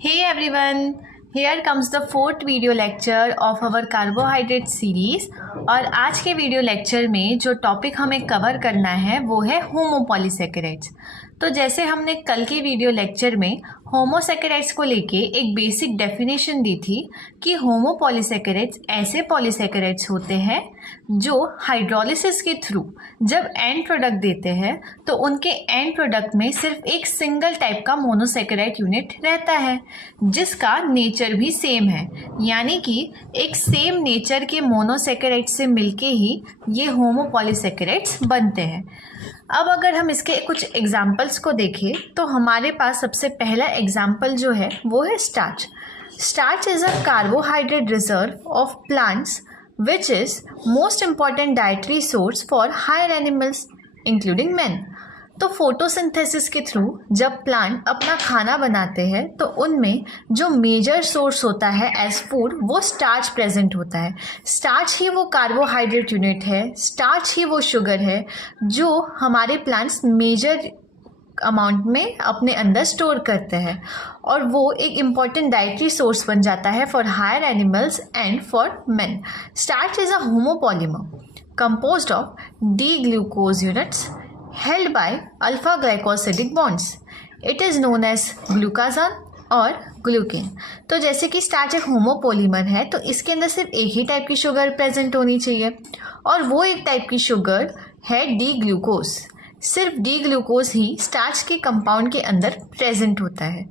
Hey everyone, here comes the fourth video lecture of our carbohydrate series। और आज के video lecture में जो टॉपिक हमें कवर करना है वो है होमोपॉलीसेकेराइड्स। तो जैसे हमने कल के वीडियो लेक्चर में होमोसेकेराइड्स को लेके एक बेसिक डेफिनेशन दी थी कि होमोपॉलीसेकेराइड्स ऐसे पॉलीसेकेराइड्स होते हैं जो हाइड्रोलिसिस के थ्रू जब एंड प्रोडक्ट देते हैं तो उनके एंड प्रोडक्ट में सिर्फ एक सिंगल टाइप का मोनोसेकेराइड यूनिट रहता है जिसका नेचर भी सेम है, यानी कि एक सेम नेचर के मोनोसेकेराइड से मिलके ही ये होमोपॉलीसेकेराइड्स बनते हैं। अब अगर हम इसके कुछ एग्जाम्पल्स को देखें तो हमारे पास सबसे पहला एग्जाम्पल जो है वो है starch. Starch is a carbohydrate reserve of plants which is most important dietary source for higher animals including men। तो फोटोसिंथेसिस के थ्रू जब प्लांट अपना खाना बनाते हैं तो उनमें जो मेजर सोर्स होता है एज फूड वो स्टार्च प्रेजेंट होता है। स्टार्च ही वो कार्बोहाइड्रेट यूनिट है, स्टार्च ही वो शुगर है जो हमारे प्लांट्स मेजर अमाउंट में अपने अंदर स्टोर करते हैं और वो एक इम्पॉर्टेंट डाइटरी सोर्स बन जाता है for higher animals and for men. Starch is a homopolymer composed of D glucose units held by alpha glycosidic bonds. It is known as glucagon or glucan. तो जैसे कि स्टार्च एक homopolymer है तो इसके अंदर सिर्फ एक ही टाइप की शुगर प्रेजेंट होनी चाहिए और वो एक टाइप की शुगर है डी ग्लूकोज। सिर्फ डी ग्लूकोज ही स्टार्च के कंपाउंड के अंदर प्रेजेंट होता है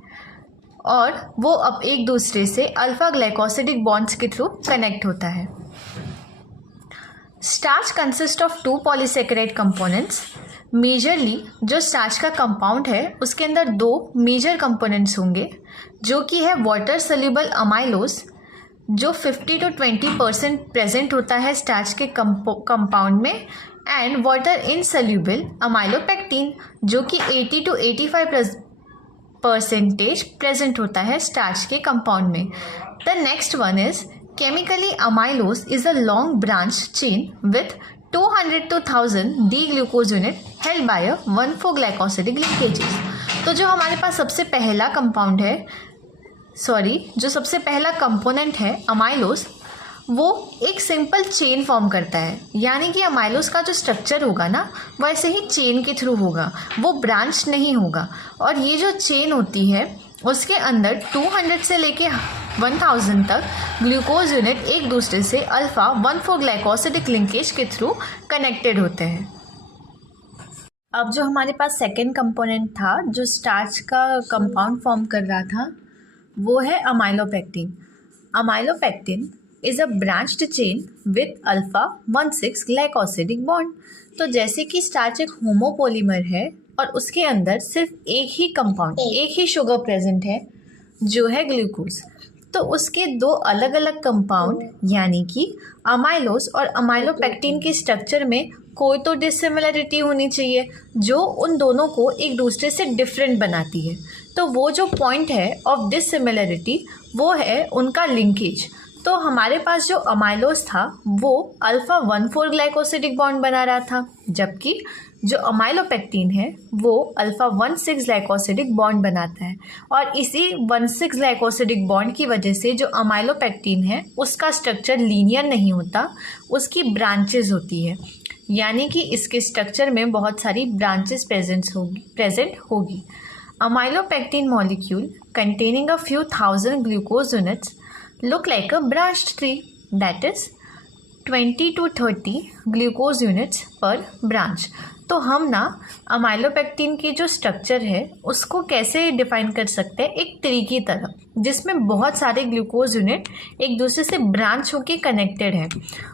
और वो अब एक दूसरे से अल्फा ग्लाइकोसिडिक बॉन्ड्स के थ्रू कनेक्ट होता है। Starch consist of two polysaccharide components. Majorly जो स्टार्च का कंपाउंड है उसके अंदर दो मेजर कंपोनेंट्स होंगे जो कि है वाटर सोल्यूबल अमाइलोज जो 50 to 20% प्रेजेंट होता है स्टार्च के कंपाउंड में एंड वाटर इनसोल्यूबल अमाइलोपेक्टिन जो कि 80 to 85% प्रेजेंट होता है स्टार्च के कंपाउंड में। The next one is chemically amylose is a long branch chain with 200 to 1000 D glucose unit held by a 1,4 glycosidic linkages. तो जो हमारे पास सबसे पहला कंपाउंड है जो सबसे पहला कंपोनेंट है अमाइलोज वो एक सिंपल चेन फॉर्म करता है, यानी कि अमाइलोज का जो स्ट्रक्चर होगा ना वैसे ही चेन के थ्रू होगा, वो ब्रांच नहीं होगा। और ये जो चेन होती है उसके अंदर 200 से लेके 1000 तक ग्लूकोज यूनिट एक दूसरे से अल्फा 1,4 ग्लाइकोसिडिक लिंकेज के थ्रू कनेक्टेड होते हैं। अब जो हमारे पास सेकेंड कंपोनेंट था जो स्टार्च का कंपाउंड फॉर्म कर रहा था वो है amylopectin. Amylopectin is a branched chain with alpha 1,6 glycosidic bond. तो जैसे कि स्टार्च एक होमोपॉलीमर है और उसके अंदर सिर्फ एक ही कंपाउंड एक ही शुगर प्रेजेंट है जो है ग्लूकोज, तो उसके दो अलग अलग कंपाउंड यानी कि अमाइलोज और अमाइलोपेक्टिन के स्ट्रक्चर में कोई तो डिसिमिलरिटी होनी चाहिए जो उन दोनों को एक दूसरे से डिफरेंट बनाती है। तो वो जो पॉइंट है ऑफ डिसिमिलरिटी वो है उनका लिंकेज। तो हमारे पास जो अमाइलोज था वो अल्फा 1,4 ग्लाइकोसिडिक बॉन्ड बना रहा था, जबकि जो अमाइलोपेक्टिन है वो अल्फा 1,6 ग्लाइकोसिडिक बॉन्ड बनाता है। और इसी 1,6 ग्लाइकोसिडिक बॉन्ड की वजह से जो अमाइलोपेक्टिन है उसका स्ट्रक्चर लीनियर नहीं होता, उसकी ब्रांचेज होती है, यानी कि इसके स्ट्रक्चर में बहुत सारी ब्रांचेस प्रेजेंट होगी। Amylopectin molecule containing a few thousand glucose units look like a branched tree, that is 20 to 30 glucose units per branch। तो हम ना अमाइलोपेक्टिन की जो स्ट्रक्चर है उसको कैसे डिफाइन कर सकते हैं, एक ट्री की तरह जिसमें बहुत सारे ग्लूकोज यूनिट एक दूसरे से ब्रांच होके कनेक्टेड है।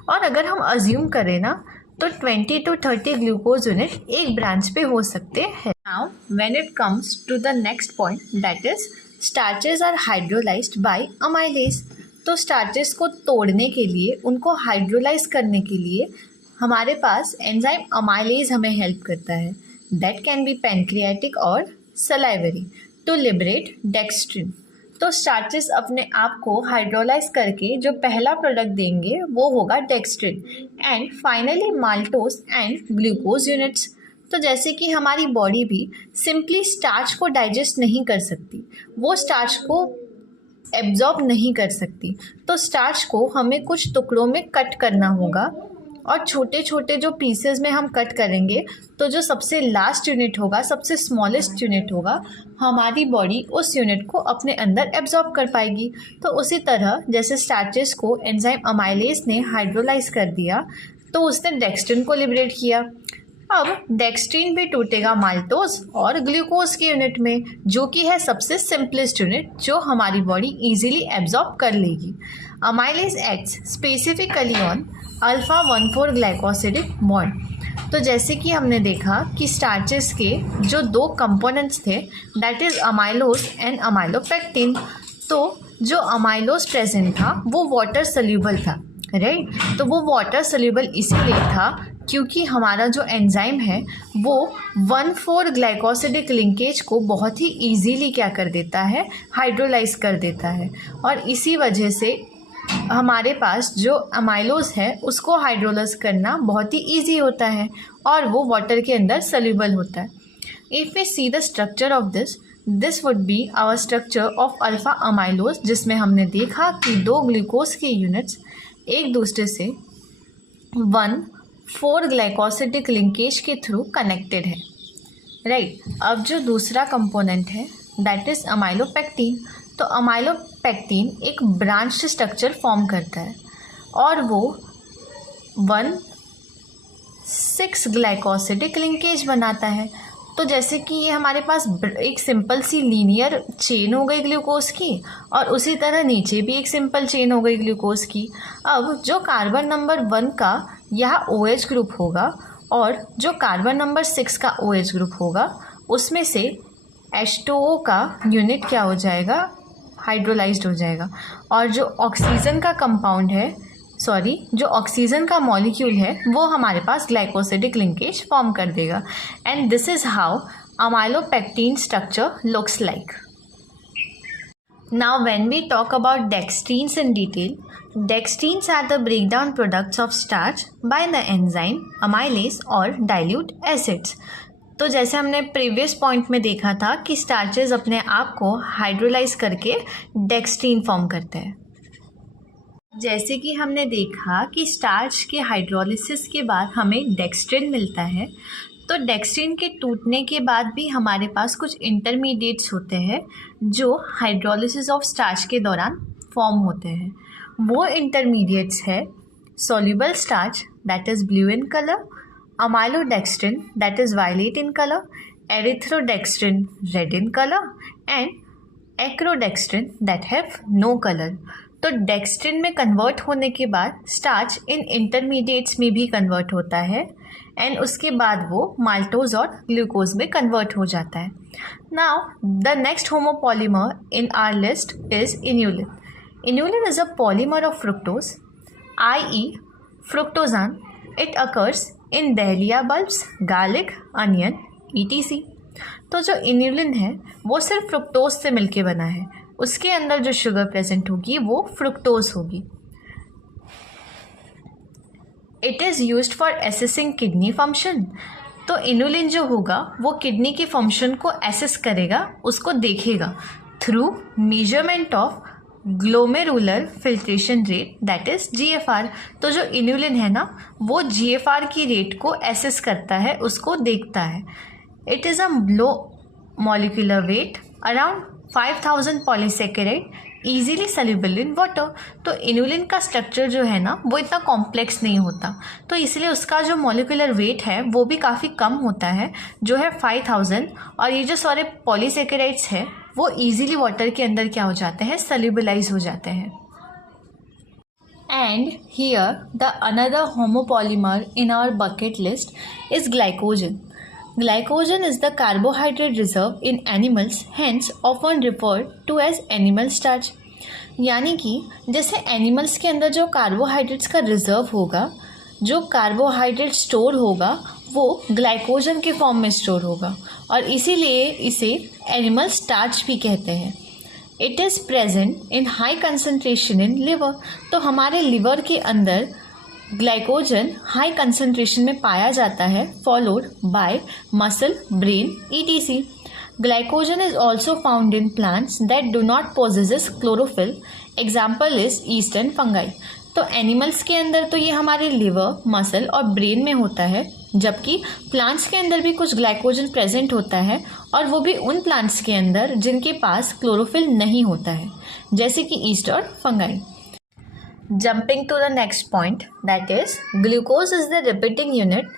और अगर हम अज्यूम करें ना तो 20 to 30 ग्लूकोज यूनिट एक ब्रांच पे हो सकते हैं। Now when it comes to the next point that is starches are hydrolysed by amylase. तो स्टार्चेस को तोड़ने के लिए, उनको हाइड्रोलाइज करने के लिए हमारे पास एंजाइम अमाइलेज हमें हेल्प करता है। दैट कैन बी पैनक्रियाटिक और सलाइवरी टू लिबरेट डेक्स्ट्रिन। तो स्टार्चेस अपने आप को हाइड्रोलाइज करके जो पहला प्रोडक्ट देंगे वो होगा dextrin and finally maltose and glucose units. तो जैसे कि हमारी बॉडी भी सिंपली स्टार्च को डाइजेस्ट नहीं कर सकती, वो स्टार्च को एब्जॉर्ब नहीं कर सकती। तो स्टार्च को हमें कुछ टुकड़ों में कट करना होगा और छोटे छोटे जो पीसेस में हम कट करेंगे तो जो सबसे लास्ट यूनिट होगा, सबसे स्मॉलेस्ट यूनिट होगा, हमारी बॉडी उस यूनिट को अपने अंदर एब्जॉर्ब कर पाएगी। तो उसी तरह जैसे स्टार्चेस को एंजाइम अमाइलेज ने हाइड्रोलाइज कर दिया तो उसने डेक्स्ट्रिन को लिबरेट किया। अब डेक्स्ट्रिन भी टूटेगा माल्टोज और ग्लूकोज की यूनिट में, जो कि है सबसे सिंपलेस्ट यूनिट जो हमारी बॉडी इजीली एब्जॉर्ब कर लेगी। Amylase acts specifically on alpha 1,4 glycosidic bond. तो जैसे कि हमने देखा कि स्टार्चेस के जो दो कंपोनेंट्स थे, that is amylose and amylopectin. तो जो अमाइलोज प्रेजेंट था वो वाटर सोल्यूबल था, राइट। तो वो वाटर सोल्यूबल इसीलिए था क्योंकि हमारा जो एंजाइम है वो 1,4 ग्लाइकोसिडिक लिंकेज को बहुत ही इजीली क्या कर देता है, हाइड्रोलाइज कर देता है। और इसी वजह से हमारे पास जो अमाइलोज है उसको हाइड्रोलाइज करना बहुत ही ईजी होता है और वो वाटर के अंदर सोल्यूबल होता है। If we see the structure of this would be our structure of alpha amylose, जिसमें हमने देखा कि दो ग्लूकोज के यूनिट्स एक दूसरे से 1,4 ग्लाइकोसिडिक लिंकेज के थ्रू कनेक्टेड है, राइट। अब जो दूसरा कंपोनेंट है दैट इज़ अमाइलोपेक्टिन। तो अमाइलोपेक्टिन एक ब्रांच स्ट्रक्चर फॉर्म करता है और वो 1,6 ग्लाइकोसिडिक लिंकेज बनाता है। तो जैसे कि ये हमारे पास एक सिंपल सी लीनियर चेन हो गई ग्लूकोज की और उसी तरह नीचे भी एक सिंपल चेन हो गई ग्लूकोज की। अब जो कार्बन नंबर 1 का यह OH ग्रुप होगा और जो कार्बन नंबर 6 का OH ग्रुप होगा उसमें से H2O का यूनिट क्या हो जाएगा, हाइड्रोलाइज्ड हो जाएगा। और जो ऑक्सीजन का कंपाउंड है, जो ऑक्सीजन का मॉलिक्यूल है वो हमारे पास ग्लाइकोसिडिक लिंकेज फॉर्म कर देगा। And this is how amylopectin structure looks like. Now when we talk about dextrins in detail, dextrins are the breakdown products of starch by the enzyme amylase or dilute acids. तो जैसे हमने previous point में देखा था कि स्टार्चेज अपने आप को हाइड्रोलाइज करके डेक्स्ट्रीन फॉर्म करते हैं। जैसे कि हमने देखा कि स्टार्च के हाइड्रोलिसिस के बाद हमें डेक्स्ट्रिन मिलता है, तो डेक्स्ट्रिन के टूटने के बाद भी हमारे पास कुछ इंटरमीडिएट्स होते हैं जो हाइड्रोलिसिस ऑफ स्टार्च के दौरान फॉर्म होते हैं। वो इंटरमीडिएट्स है soluble starch that is blue in color, amylodextrin that is violet in color, erythrodextrin red in color and acrodextrin that have no color। तो डेक्स्ट्रिन में कन्वर्ट होने के बाद स्टार्च इन इंटरमीडिएट्स में भी कन्वर्ट होता है एंड उसके बाद वो माल्टोज और ग्लूकोज में कन्वर्ट हो जाता है। Now the next homopolymer in our list is inulin. Inulin is a polymer of fructose i.e. fructosan. It occurs in dahlia bulbs, garlic, onion, etc. तो जो इन्यूलिन है वो सिर्फ फ्रुक्टोज से मिलके बना है, उसके अंदर जो शुगर प्रेजेंट होगी वो फ्रुक्टोज होगी। It is used for assessing kidney function. तो इन्यूलिन जो होगा वो किडनी के फंक्शन को एसेस करेगा, उसको देखेगा through measurement of glomerular filtration rate that is GFR। तो जो इन्यूलिन है ना वो GFR की रेट को एसेस करता है, उसको देखता है। It is a low molecular weight around 5000 polysaccharide easily soluble in water. तो इन्यूलिन का स्ट्रक्चर जो है ना वो इतना कॉम्प्लेक्स नहीं होता, तो इसलिए उसका जो मॉलिक्यूलर वेट है वो भी काफ़ी कम होता है, जो है 5000। और ये जो सारे पॉलीसेकेराइड्स है वो ईजीली वाटर के अंदर क्या हो जाते हैं, सल्यूबलाइज हो जाते हैं। And here the another homopolymer in our bucket list is glycogen. Glycogen is the carbohydrate reserve in animals, hence often referred to as animal starch। यानी कि जैसे एनिमल्स के अंदर जो कार्बोहाइड्रेट्स का रिजर्व होगा, जो कार्बोहाइड्रेट स्टोर होगा वो ग्लाइकोजन के फॉर्म में स्टोर होगा और इसीलिए इसे एनिमल स्टार्च भी कहते हैं। It is present in high concentration in liver. तो हमारे लिवर के अंदर ग्लाइकोजन हाई कंसंट्रेशन में पाया जाता है, followed by muscle, brain, etc। Glycogen is also found in plants that do not possess chlorophyll. Example is yeast and fungi. तो animals के अंदर तो ये हमारे लिवर, मसल और ब्रेन में होता है, जबकि प्लांट्स के अंदर भी कुछ ग्लाइकोजन प्रेजेंट होता है, और वो भी उन प्लांट्स के अंदर जिनके पास क्लोरोफिल नहीं होता है, जैसे कि ईस्ट और fungi. Jumping to the next point, that is glucose is the repeating unit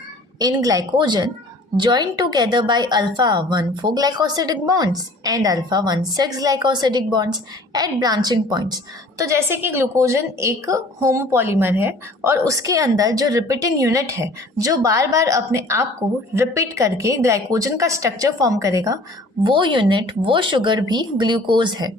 in glycogen joined together by alpha 1,4 glycosidic bonds and alpha 1,6 glycosidic bonds at branching points. तो जैसे कि ग्लूकोजन एक होमोपॉलीमर है और उसके अंदर जो रिपीटिंग यूनिट है जो बार बार अपने आप को रिपीट करके ग्लाइकोजन का स्ट्रक्चर फॉर्म करेगा, वो यूनिट, वो शुगर भी ग्लूकोज है,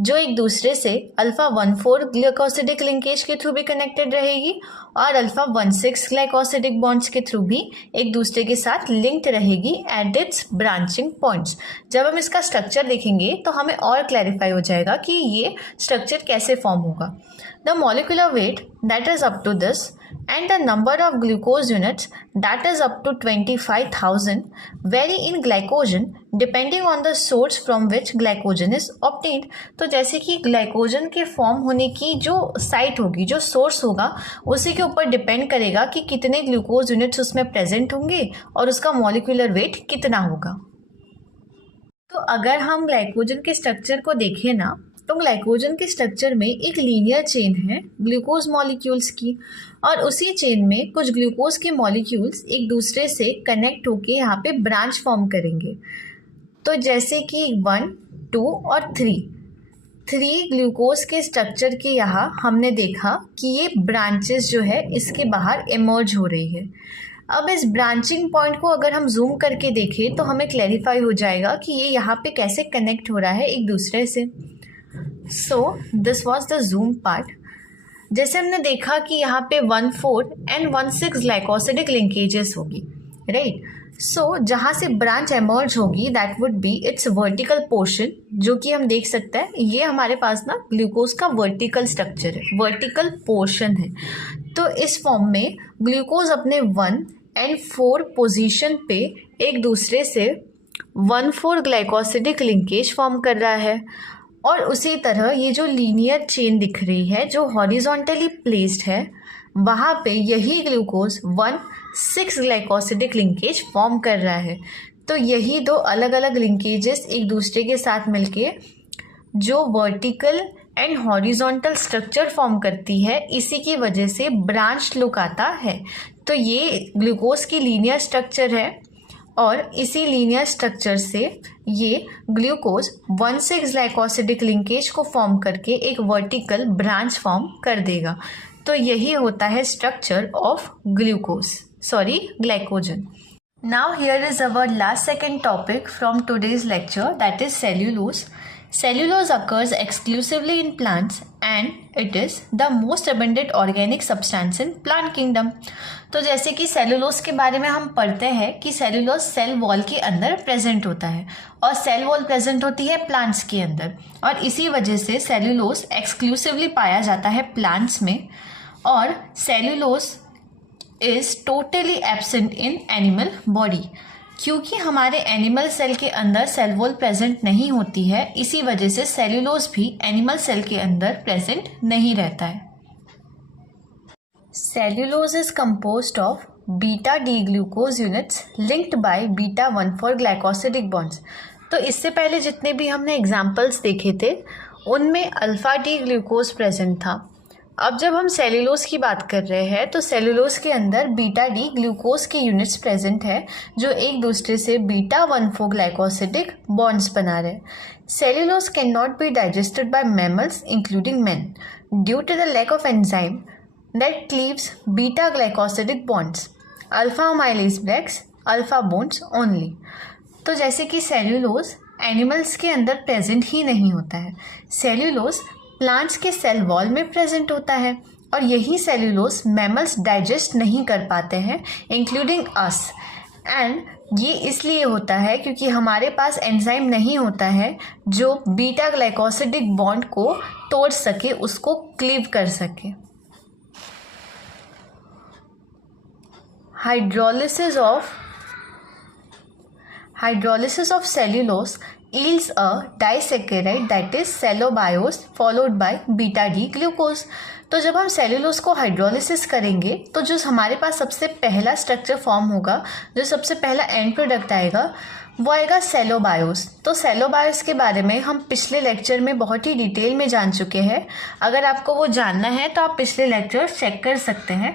जो एक दूसरे से अल्फा 1,4 ग्लाइकोसिडिक लिंकेज के थ्रू भी कनेक्टेड रहेगी और अल्फा 1,6 ग्लाइकोसिडिक बॉन्ड्स के थ्रू भी एक दूसरे के साथ लिंक्ड रहेगी एट इट्स ब्रांचिंग पॉइंट्स. जब हम इसका स्ट्रक्चर देखेंगे तो हमें और क्लैरिफाई हो जाएगा कि ये स्ट्रक्चर कैसे फॉर्म होगा. The molecular weight that is up to this and the number of glucose units that is up to 25,000 vary in glycogen depending on the source from which glycogen is obtained. तो जैसे कि glycogen के form होने की जो site होगी, जो source होगा, उसी के ऊपर डिपेंड करेगा कि कितने ग्लूकोज यूनिट्स उसमें प्रेजेंट होंगे और उसका मॉलिक्यूलर वेट कितना होगा. तो अगर हम ग्लाइकोजन के स्ट्रक्चर को देखें ना, तो ग्लाइकोजन के स्ट्रक्चर में एक लीनियर चेन है ग्लूकोज मॉलिक्यूल्स की, और उसी चेन में कुछ ग्लूकोज के मॉलिक्यूल्स एक दूसरे से कनेक्ट होके यहाँ पे ब्रांच फॉर्म करेंगे. तो जैसे कि 1, 2 और 3 ग्लूकोज के स्ट्रक्चर के यहाँ हमने देखा कि ये ब्रांचेस जो है इसके बाहर इमर्ज हो रही है. अब इस ब्रांचिंग पॉइंट को अगर हम जूम करके देखें तो हमें क्लैरिफाई हो जाएगा कि ये यहाँ पे कैसे कनेक्ट हो रहा है एक दूसरे से. So this was the zoom part. जैसे हमने देखा कि यहाँ पे 1,4 एंड 1,6 ग्लाइकोसिडिक लिंकेजेस होगी, राइट. सो जहाँ से ब्रांच एमर्ज होगी that would be it's vertical portion, जो कि हम देख सकते हैं ये हमारे पास ना ग्लूकोज का वर्टिकल स्ट्रक्चर है, वर्टिकल पोर्शन है. तो इस फॉर्म में ग्लूकोज अपने 1 एंड 4 पोजीशन पे एक दूसरे से 1,4 ग्लाइकोसिडिक लिंकेज फॉर्म कर रहा है, और उसी तरह ये जो लीनियर चेन दिख रही है जो हॉरिजॉन्टली प्लेस्ड है, वहाँ पे यही ग्लूकोज 1,6 ग्लाइकोसिडिक लिंकेज फॉर्म कर रहा है. तो यही दो अलग अलग लिंकेजेस एक दूसरे के साथ मिलके जो vertical and horizontal structure form करती है, इसी की वजह से ब्रांच लुक आता है. तो ये ग्लूकोज की लीनियर स्ट्रक्चर है, और इसी लीनियर स्ट्रक्चर से ये ग्लूकोज 1,6 ग्लाइकोसिडिक लिंकेज को फॉर्म करके एक वर्टिकल ब्रांच फॉर्म कर देगा. तो यही होता है structure of glycogen. Now here is our last second topic from today's lecture, that is cellulose. Cellulose occurs exclusively in plants and it is the most abundant organic substance in plant kingdom. तो जैसे कि cellulose के बारे में हम पढ़ते हैं कि सेलुलोज सेल वॉल के अंदर प्रेजेंट होता है, और सेल वॉल प्रेजेंट होती है प्लांट्स के अंदर, और इसी वजह से सेलुलोज एक्सक्लूसिवली पाया जाता है प्लांट्स में, और cellulose is totally absent in animal body. क्योंकि हमारे एनिमल सेल के अंदर सेल वॉल प्रेजेंट नहीं होती है, इसी वजह से सेल्यूलोज भी एनिमल सेल के अंदर प्रेजेंट नहीं रहता है. Cellulose is composed of beta D glucose units linked by beta 1,4 glycosidic bonds. तो इससे पहले जितने भी हमने एग्जाम्पल्स देखे थे उनमें अल्फा डी ग्लूकोज प्रेजेंट था. अब जब हम सेल्यूलोज की बात कर रहे हैं तो सेल्यूलोज के अंदर बीटा डी ग्लूकोज के यूनिट्स प्रेजेंट है जो एक दूसरे से बीटा 1,4 ग्लाइकोसिडिक बॉन्ड्स बना रहे हैं. Cellulose can not be digested by mammals including man due to the lack of enzyme that cleaves beta glycosidic bonds. Alpha amylase breaks alpha bonds only. तो जैसे कि सेल्यूलोज एनिमल्स के अंदर present ही नहीं होता है, सेल्यूलोज प्लांट्स के cell wall में प्रेजेंट होता है, और यही सेल्यूलोज मैमल्स डाइजेस्ट नहीं कर पाते हैं इंक्लूडिंग अस. एंड ये इसलिए होता है क्योंकि हमारे पास एंजाइम नहीं होता है जो बीटा ग्लाइकोसिडिक बॉन्ड को तोड़ सके, उसको क्लीव कर सके. hydrolysis of cellulose yields a disaccharide that is cellobiose followed by beta D glucose। तो जब हम सेलुलोज को हाइड्रोलिसिस करेंगे तो जो हमारे पास सबसे पहला स्ट्रक्चर फॉर्म होगा, जो सबसे पहला एंड प्रोडक्ट आएगा, वो आएगा सेलोबायोस। तो सेलोबायोस के बारे में हम पिछले लेक्चर में बहुत ही डिटेल में जान चुके हैं। अगर आपको वो जानना है तो आप पिछले लेक्चर चेक कर सकते हैं।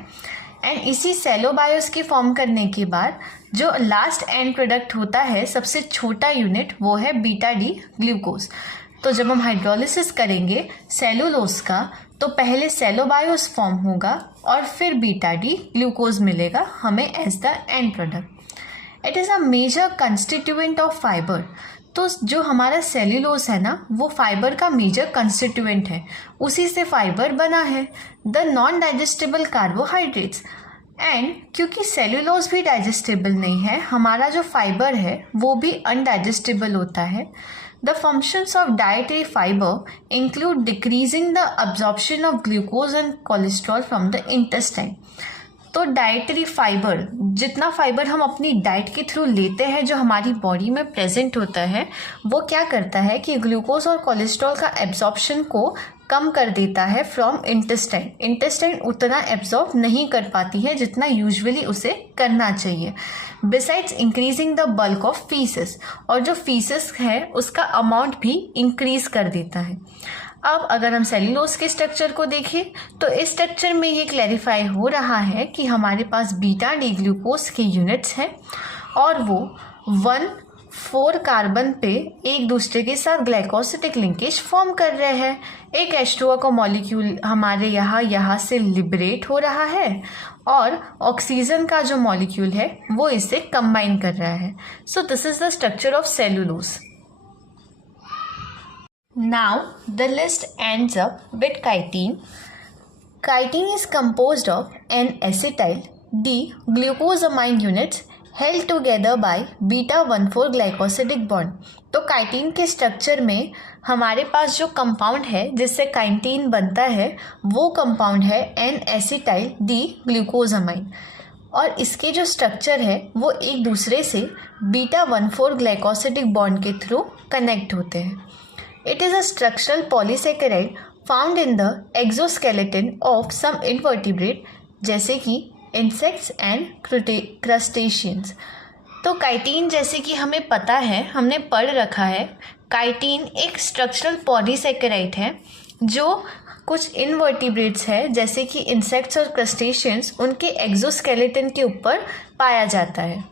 एंड इसी सेलोबायोस की फॉर्म करने के बाद जो लास्ट एंड प्रोडक्ट होता है, सबसे छोटा यूनिट, वो है बीटा डी ग्लूकोज। तो जब हम हाइड्रोलिसिस करेंगे सेलुलोज का तो पहले सेलोबायोस फॉर्म होगा और फिर बीटा डी ग्लूकोज मिलेगा हमें as the end product. It is a major constituent of fibre. तो जो हमारा सेल्यूलोज है ना, वो फाइबर का मेजर कंस्टिट्यूएंट है, उसी से फाइबर बना है। The non digestible carbohydrates. And क्योंकि सेल्यूलोज भी डाइजेस्टेबल नहीं है, हमारा जो फाइबर है वो भी अनडाइजेस्टेबल होता है। The functions of dietary fiber include decreasing the absorption of glucose and cholesterol from the intestine। तो डाइटरी फाइबर, जितना फाइबर हम अपनी डाइट के थ्रू लेते हैं जो हमारी बॉडी में प्रेजेंट होता है, वो क्या करता है कि ग्लूकोज और कोलेस्ट्रॉल का एब्जॉर्प्शन को कम कर देता है फ्रॉम इंटेस्टाइन। इंटेस्टाइन उतना एब्जॉर्ब नहीं कर पाती है जितना यूजुअली उसे करना चाहिए। Besides increasing the bulk of faeces, और जो फीसेस है उसका अमाउंट भी इंक्रीज कर देता है। अब अगर हम सेल्यूलोज के स्ट्रक्चर को देखें तो इस स्ट्रक्चर में ये क्लैरिफाई हो रहा है कि हमारे पास बीटा डी ग्लूकोज के यूनिट्स हैं और वो 1,4 कार्बन पे एक दूसरे के साथ ग्लाइकोसिडिक लिंकेज फॉर्म कर रहे हैं। एक H2O का मॉलिक्यूल हमारे यहाँ से लिबरेट हो रहा है और ऑक्सीजन का जो मॉलिक्यूल है वो इसे कंबाइन कर रहा है। So this is the structure of cellulose. Now the list ends up with chitin. Chitin is composed of N-acetyl D-glucosamine units held together by beta-1,4 glycosidic bond। तो काइटिन के स्ट्रक्चर में हमारे पास जो कंपाउंड है जिससे काइटिन बनता है वो कंपाउंड है N-acetyl D-glucosamine, और इसके जो स्ट्रक्चर है वो एक दूसरे से beta-1,4 ग्लाइकोसिडिक बॉन्ड के थ्रू कनेक्ट होते हैं। It is a structural polysaccharide found in the exoskeleton of some invertebrate जैसे कि insects and crustaceans। तो काइटिन, जैसे कि हमें पता है, हमने पढ़ रखा है, काइटिन एक स्ट्रक्चरल पॉलीसैकेराइड है जो कुछ इनवर्टिब्रेट्स है जैसे कि इंसेक्ट्स और क्रस्टेशियंस, उनके एक्सोस्केलेटन के ऊपर पाया जाता है।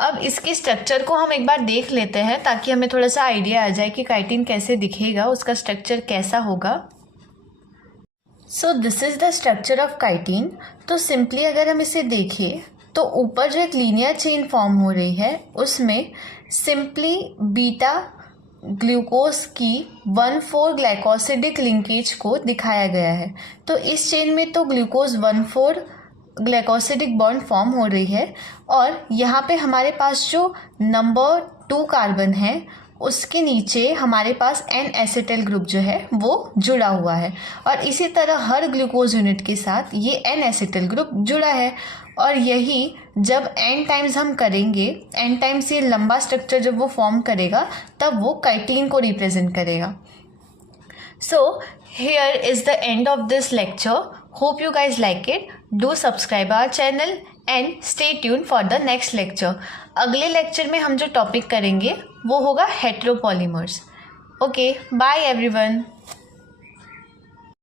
अब इसके स्ट्रक्चर को हम एक बार देख लेते हैं ताकि हमें थोड़ा सा आइडिया आ जाए कि काइटिन कैसे दिखेगा, उसका स्ट्रक्चर कैसा होगा। So this is the structure of chitin. तो सिंपली अगर हम इसे देखें तो ऊपर जो एक लीनियर चेन फॉर्म हो रही है उसमें सिंपली बीटा ग्लूकोज की 1,4 ग्लाइकोसिडिक लिंकेज को दिखाया गया है। तो इस चेन में तो ग्लूकोज 1,4 ग्लाइकोसिडिक बॉन्ड फॉर्म हो रही है और यहाँ पे हमारे पास जो नंबर 2 कार्बन है उसके नीचे हमारे पास N एसिटाइल ग्रुप जो है वो जुड़ा हुआ है, और इसी तरह हर ग्लूकोज यूनिट के साथ ये N एसिटाइल ग्रुप जुड़ा है। और यही जब N टाइम्स हम करेंगे, N टाइम्स ये लंबा स्ट्रक्चर जब वो फॉर्म करेगा तब वो काइटिन को रिप्रेजेंट करेगा। So here is the end of this lecture. Hope you guys like it. Do subscribe our channel and stay tuned for the next lecture. अगले लेक्चर में हम जो टॉपिक करेंगे वो होगा हेट्रोपॉलीमर्स। Okay, bye everyone.